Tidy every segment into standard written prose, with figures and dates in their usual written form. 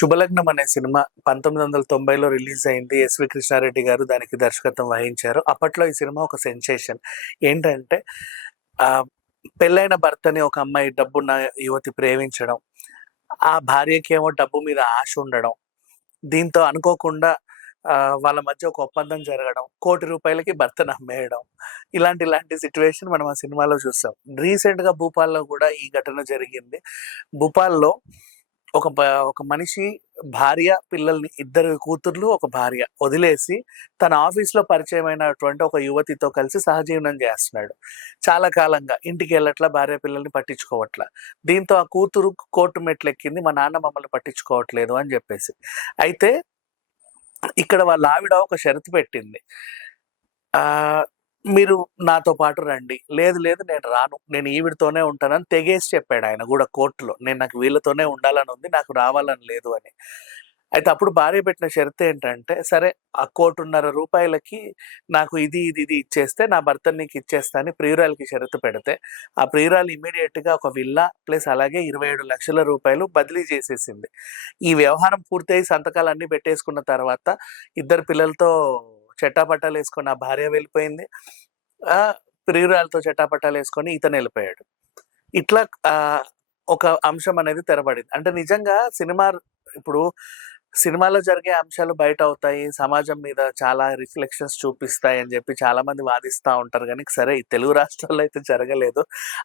'శుభలగ్నం' అనే cinema 1990లో release అయింది. SV Krishna Reddy గారు దానికి దర్శకత్వం వహించారు. అప్పట్లో ఈ సినిమా ఒక సెన్సేషన్. ఏంటంటే ఆహ్, పెళ్ళైన భర్తని ఒక అమ్మాయి డబ్బున్న యువతి ప్రేమించడం, ఆ భార్యకేమో డబ్బు మీద ఆశ ఉండడం, దీంతో అనుకోకుండా వాళ్ళ మధ్య ఒక ఒప్పందం జరగడం, రూ. 1,00,00,000కి భర్తను అమ్మేయడం. ఇలాంటి సిట్యుయేషన్ మనం ఆ సినిమాలో చూసాం. రీసెంట్‌గా భూపాల్‌లో కూడా ఈ ఘటన జరిగింది. భూపాల్‌లో ఒక బ ఒక మనిషి భార్య, పిల్లల్ని ఇద్దరు కూతుర్లు, ఒక భార్య వదిలేసి తన ఆఫీస్‌లో పరిచయమైనటువంటి ఒక యువతితో కలిసి సహజీవనం చేస్తున్నాడు. చాలా కాలంగా ఇంటికెళ్ళట్లా, భార్య పిల్లల్ని పట్టించుకోవట్లా. దీంతో ఆ కూతురు కోర్టు మెట్లెక్కింది. మా నాన్న మమ్మల్ని పట్టించుకోవట్లేదు అని జెప్పేసి. అయితే ఇక్కడ వాళ్ళ ఆవిడ ఒక షరతు పెట్టింది. ఆహ్, మీరు నాతో పాటు రండి. లేదు, లేదు నేను రాను. నేను ఈవిడతోనే ఉంటానని తెగేసి చెప్పాడాయన గూడా కోర్ట్‌లో. నాకు వీళ్ళతోనే ఉండాలనుంది. నాకు రావాలని లేదు అని. అయితే అప్పుడు భార్య పెట్టిన షరతేంటంటే, సరే ఆ రూ. 1,50,00,000కి నాకు ఇది ఇచ్చేస్తే నా భర్తని నీకిచ్చేస్తా అని ప్రియురాలికి షరతు పెడితే, ఆ ప్రియురాలు ఇమ్మీడియేట్‌గా ఒక విల్లా ప్లస్ అలాగే రూ. 27,00,000 బదిలీ చేసేసింది. ఈ వ్యవహారం పూర్తయి సంతకాలన్నీ పెట్టేసుకున్న తర్వాత ఇద్దరు పిల్లలతో చెట్టాపట్టాలేసుకొని ఆ భార్య వెళ్ళిపోయింది. ఆహ్, ప్రియురాలితో చెట్టాపట్టాలేసుకొని ఇతనెళ్ళిపోయాడు. ఇట్లా ఒక అంశం అనేది తెరబడింది. అంటే నిజంగా ఇప్పుడు సినిమాలో జరిగే అంశాలు బయటవుతాయి. సమాజం మీద చాలా రిఫ్లెక్షన్స్ చూపిస్తాయని జెప్పి చాలామంది వాదిస్తా ఉంటారు గానీ, సరే ఈ తెలుగు రాష్ట్రాల్లో అయితే జరగలేదు.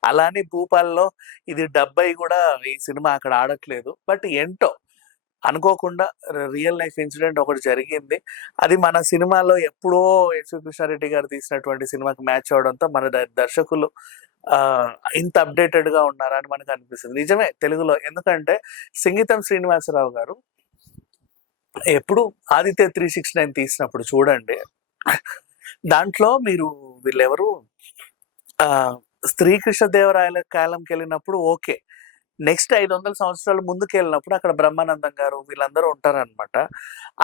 అలా అని భూపాల్‌లో ఇది డబ్ అయ్యి గూడా ఈ సినిమా అక్కడ ఆడట్లేదు. బట్ ఏంటో అనుకోకుండా రియల్ లైఫ్ ఇన్సిడెంట్ ఒకటి జరిగింది. అది మన సినిమాలో ఎప్పుడో ఎస్వి కృష్ణారెడ్డి గారు తీసినటువంటి సినిమాకి మ్యాచ్ అవ్వడంతో మన దర్శకులు ఆహ్, ఇంత అప్‌డేటెడ్‌గా ఉన్నారా అని మనకనిపిస్తుంది. నిజమే తెలుగులో. ఎందుకంటే సింగీతం శ్రీనివాసరావు గారు ఎప్పుడు 'ఆదిత్య 369' తీసినప్పుడు చూడండి. దాంట్లో మీరు వీళ్ళెవరు ఆహ్, 'శ్రీకృష్ణదేవరాయల' కాలంకెళ్ళినప్పుడు ఓకే. నెక్స్ట్ 500 సంవత్సరాలు ముందుకెళ్ళినప్పుడు అక్కడ బ్రహ్మానందం గారు వీళ్ళందరూ ఉంటారనమాట.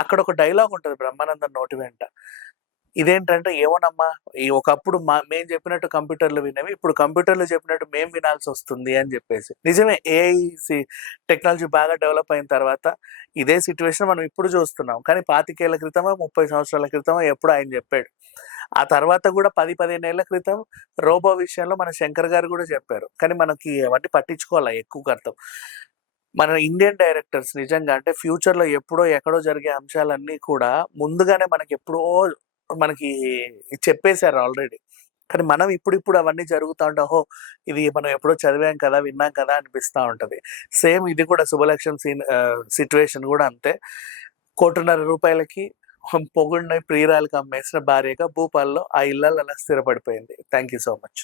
అక్కడ ఒక డైలాగ్ ఉంటది బ్రహ్మానందం నోటి వెంట. ఇదేంటంటే, "ఏమోనమ్మా ఒకప్పుడు మేము చెప్పినట్టు కంప్యూటర్‌లు వినేవి. ఇప్పుడు కంప్యూటర్‌లు చెప్పినట్టు మేము వినాల్సొస్తుంది" అని జెప్పేసి. నిజమే ఏఐ టెక్నాలజీ బాగా డెవలప్ అయిన తర్వాత ఇదే సిట్యుయేషన్ మనం ఇప్పుడు జూస్తున్నాం. కానీ 25 ఏళ్ల క్రితమో, 30 సంవత్సరాల క్రితమో ఎప్పుడో ఆయన జెప్పాడు. ఆ తర్వాత గూడా 10, 15 ఏళ్ల క్రితం రోబో విషయంలో మన శంకర్ గారు గూడా చెప్పారు. కానీ మనకి అవన్నీ పట్టించుకోవాలా ఎక్కువ కర్థం. మన ఇండియన్ డైరెక్టర్స్ నిజంగా అంటే ఫ్యూచర్‌లో ఎప్పుడో, ఎక్కడో జరిగే అంశాలన్నీ కూడా ముందుగానే మనకి చెప్పేసారు ఆల్రెడీ. కానీ మనం ఇప్పుడిప్పుడు అవన్నీ జరుగుతా ఉంటే, ఓహో! ఇది మనం ఎప్పుడో చదివాం కదా! విన్నాం కదా! అనిపిస్తా ఉంటది. సేమ్ ఇది కూడా 'శుభలక్ష్మి' సిట్యుయేషన్ గూడా అంతే. రూ. 1,50,00,000కి పొగుడిని ప్రియురాలికి అమ్మేసిన భార్యగా భూపాల్‌లో ఆ ఇల్లాలు అలా స్థిరపడిపోయింది. Thank you so much.